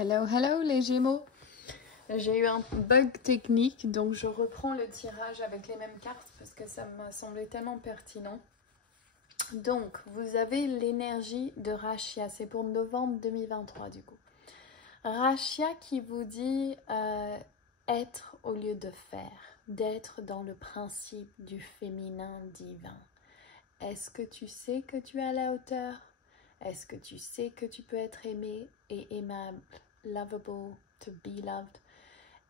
Hello, hello les Gémeaux. J'ai eu un bug technique, donc je reprends le tirage avec les mêmes cartes parce que ça m'a semblé tellement pertinent. Donc, vous avez l'énergie de Rachia, c'est pour novembre 2023 du coup. Rachia qui vous dit être au lieu de faire, d'être dans le principe du féminin divin. Est-ce que tu sais que tu es à la hauteur? Est-ce que tu sais que tu peux être aimé et aimable? Lovable, to be loved.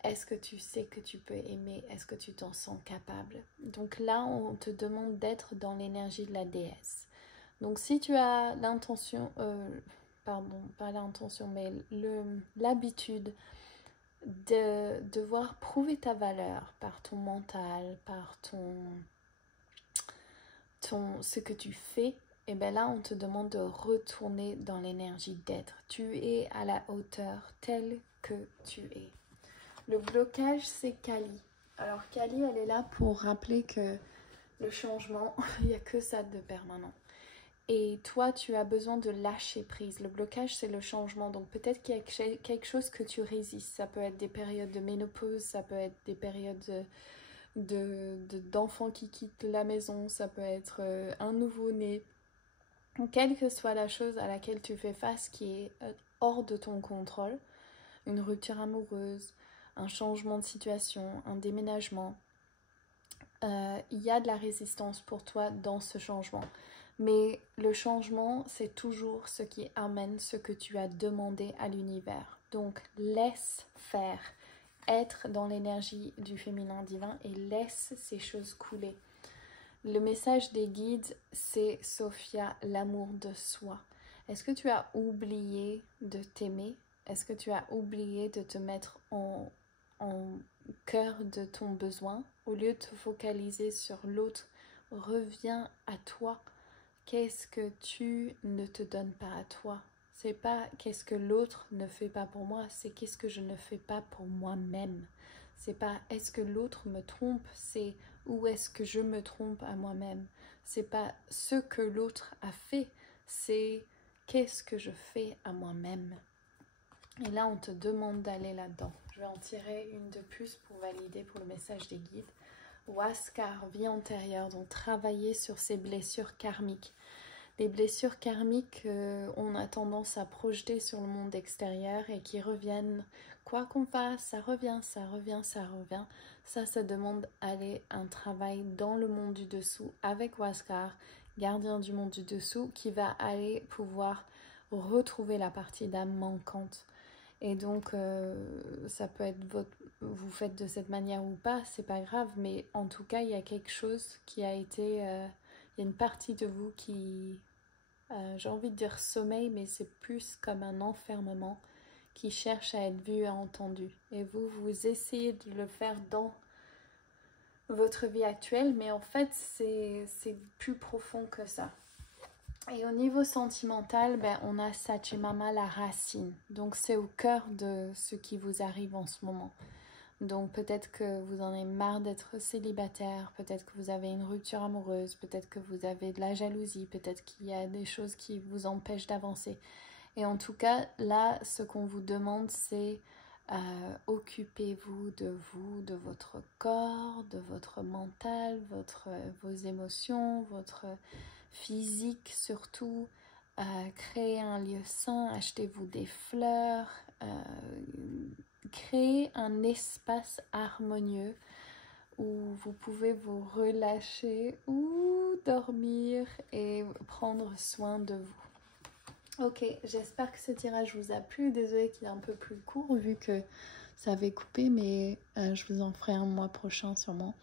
Est-ce que tu sais que tu peux aimer? Est-ce que tu t'en sens capable? Donc là, on te demande d'être dans l'énergie de la déesse. Donc si tu as l'intention, pardon, pas l'intention, mais l'habitude de devoir prouver ta valeur par ton mental, par ce que tu fais, et bien là, on te demande de retourner dans l'énergie d'être. Tu es à la hauteur telle que tu es. Le blocage, c'est Kali. Alors Kali, elle est là pour rappeler que le changement, il n'y a que ça de permanent. Et toi, tu as besoin de lâcher prise. Le blocage, c'est le changement. Donc peut-être qu'il y a quelque chose que tu résistes. Ça peut être des périodes de ménopause, ça peut être des périodes d'enfants qui quittent la maison, ça peut être un nouveau-né. Quelle que soit la chose à laquelle tu fais face qui est hors de ton contrôle, une rupture amoureuse, un changement de situation, un déménagement, il y a de la résistance pour toi dans ce changement. Mais le changement, c'est toujours ce qui amène ce que tu as demandé à l'univers. Donc, laisse faire, être dans l'énergie du féminin divin et laisse ces choses couler. Le message des guides, c'est Sophia, l'amour de soi. Est-ce que tu as oublié de t'aimer? Est-ce que tu as oublié de te mettre en cœur de ton besoin? Au lieu de te focaliser sur l'autre, reviens à toi. Qu'est-ce que tu ne te donnes pas à toi? C'est pas qu'est-ce que l'autre ne fait pas pour moi, c'est qu'est-ce que je ne fais pas pour moi-même. C'est pas est-ce que l'autre me trompe, c'est où est-ce que je me trompe à moi-même. C'est pas ce que l'autre a fait, c'est qu'est-ce que je fais à moi-même. Et là, on te demande d'aller là-dedans. Je vais en tirer une de plus pour valider pour le message des guides. Huascar, vie antérieure, donc travailler sur ces blessures karmiques. Les blessures karmiques, on a tendance à projeter sur le monde extérieur et qui reviennent. Quoi qu'on fasse, ça revient, ça revient, ça revient. Ça demande aller un travail dans le monde du dessous avec Huascar, gardien du monde du dessous, qui va aller pouvoir retrouver la partie d'âme manquante. Et donc, ça peut être vous faites de cette manière ou pas, c'est pas grave, mais en tout cas, il y a quelque chose qui a été... il y a une partie de vous qui... j'ai envie de dire sommeil, mais c'est plus comme un enfermement qui cherche à être vu et entendu. Et vous essayez de le faire dans votre vie actuelle, mais en fait, c'est plus profond que ça. Et au niveau sentimental, on a Sachimama, la racine. Donc c'est au cœur de ce qui vous arrive en ce moment. Donc peut-être que vous en avez marre d'être célibataire, peut-être que vous avez une rupture amoureuse, peut-être que vous avez de la jalousie, peut-être qu'il y a des choses qui vous empêchent d'avancer. Et en tout cas, là, ce qu'on vous demande, c'est occupez-vous, de votre corps, de votre mental, vos émotions, votre physique surtout. Créez un lieu sain, achetez-vous des fleurs, créez un espace harmonieux où vous pouvez vous relâcher ou dormir et prendre soin de vous. Ok, j'espère que ce tirage vous a plu. Désolée qu'il est un peu plus court vu que ça avait coupé, mais je vous en ferai un mois prochain sûrement.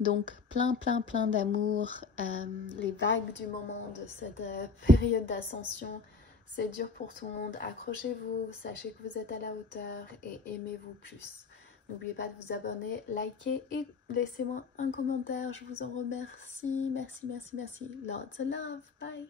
Donc plein d'amour, les vagues du moment de cette période d'ascension, c'est dur pour tout le monde. Accrochez-vous, sachez que vous êtes à la hauteur et aimez-vous plus. N'oubliez pas de vous abonner, liker et laissez-moi un commentaire. Je vous en remercie. Merci. Lots of love. Bye.